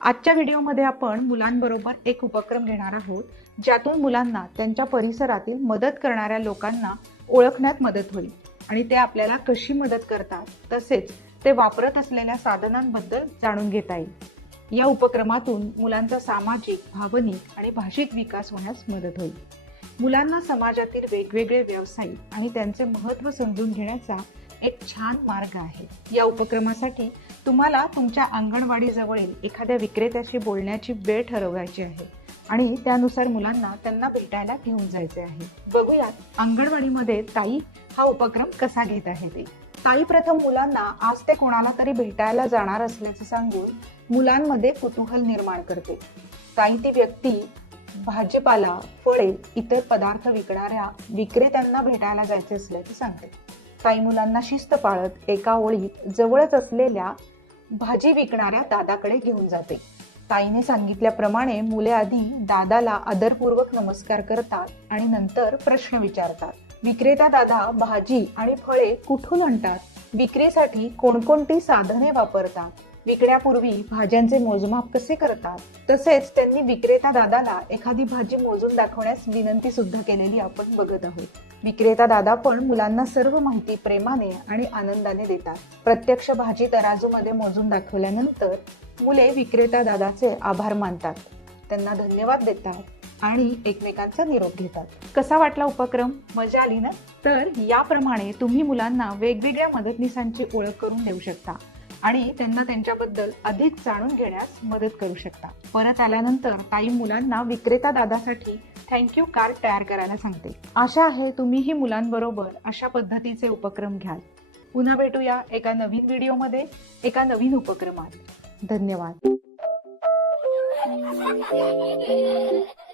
आजच्या व्हिडिओमध्ये आपण मुलांबरोबर एक उपक्रम घेणार आहोत, ज्यातून मुलांना त्यांच्या परिसरातील मदत करणाऱ्या लोकांना ओळखण्यात मदत होईल आणि ते आपल्याला कशी मदत करतात, तसेच ते वापरत असलेल्या साधनांबद्दल जाणून घेता येईल। या उपक्रमातून मुलांचा सामाजिक, भावनिक आणि भाषिक विकास होण्यास मदत होईल। मुलांना समाजातील वेगवेगळे व्यवसाय आणि त्यांचे महत्त्व समजून घेण्याचा एक छान मार्ग आहे। या उपक्रमासाठी तुम्हाला तुमच्या अंगणवाडी जवळील एखाद्या विक्रेत्याशी बोलण्याची वेळ ठरवायची आहे आणि त्यानुसार मुलांना त्यांना भेटायला घेऊन जायचे आहे। बघूयात अंगणवाडीमध्ये ताई हा उपक्रम कसा घेत आहे ते। ताई प्रथम मुलांना आज ते कोणाला तरी भेटायला जाणार असल्याचे सांगून मुलांमध्ये कुतूहल निर्माण करते। ताई ती व्यक्ती भाजीपाला, फळे, इतर पदार्थ विकणाऱ्या विक्रेत्यांना भेटायला जायचे असल्याचे सांगते। ताई मुलांना शिस्त पाळत एका ओळीत जवळच असलेल्या भाजी विकणाऱ्या दादाकडे घेऊन जाते। ताईने सांगितल्याप्रमाणे मुले आधी दादाला आदरपूर्वक नमस्कार करतात आणि नंतर प्रश्न विचारतात। विक्रेता दादा भाजी आणि फळे कुठून आणतात, विक्रीसाठी कोणकोणती साधने वापरतात, विकण्यापूर्वी भाज्यांचे मोजमाप कसे करतात, तसेच त्यांनी विक्रेता दादाला एखादी भाजी मोजून दाखवण्यास विनंती सुद्धा केलेली आपण बघत आहोत। विक्रेता दादा पण मुलांना सर्व माहिती प्रेमाने आणि आनंदाने देतात। प्रत्यक्ष भाजी तराजूमध्ये मोजून दाखवल्यानंतर मुले विक्रेता दादाचे आभार मानतात, त्यांना धन्यवाद देतात आणि एकमेकांचा निरोप घेतात। कसा वाटला उपक्रम? मजा आली ना? तर याप्रमाणे तुम्ही मुलांना वेगवेगळ्या मदतनीसांची ओळख करून देऊ शकता आणि त्यांना त्यांच्याबद्दल अधिक जाणून घेण्यास मदत करू शकता। परत आल्यानंतर ताई मुलांना विक्रेता दादासाठी थँक्यू कार्ड तयार करायला सांगते। आशा आहे तुम्हीही मुलांबरोबर अशा पद्धतीचे उपक्रम घ्याल। पुन्हा भेटूया एका नवीन व्हिडिओमध्ये, एका नवीन उपक्रमात। धन्यवाद।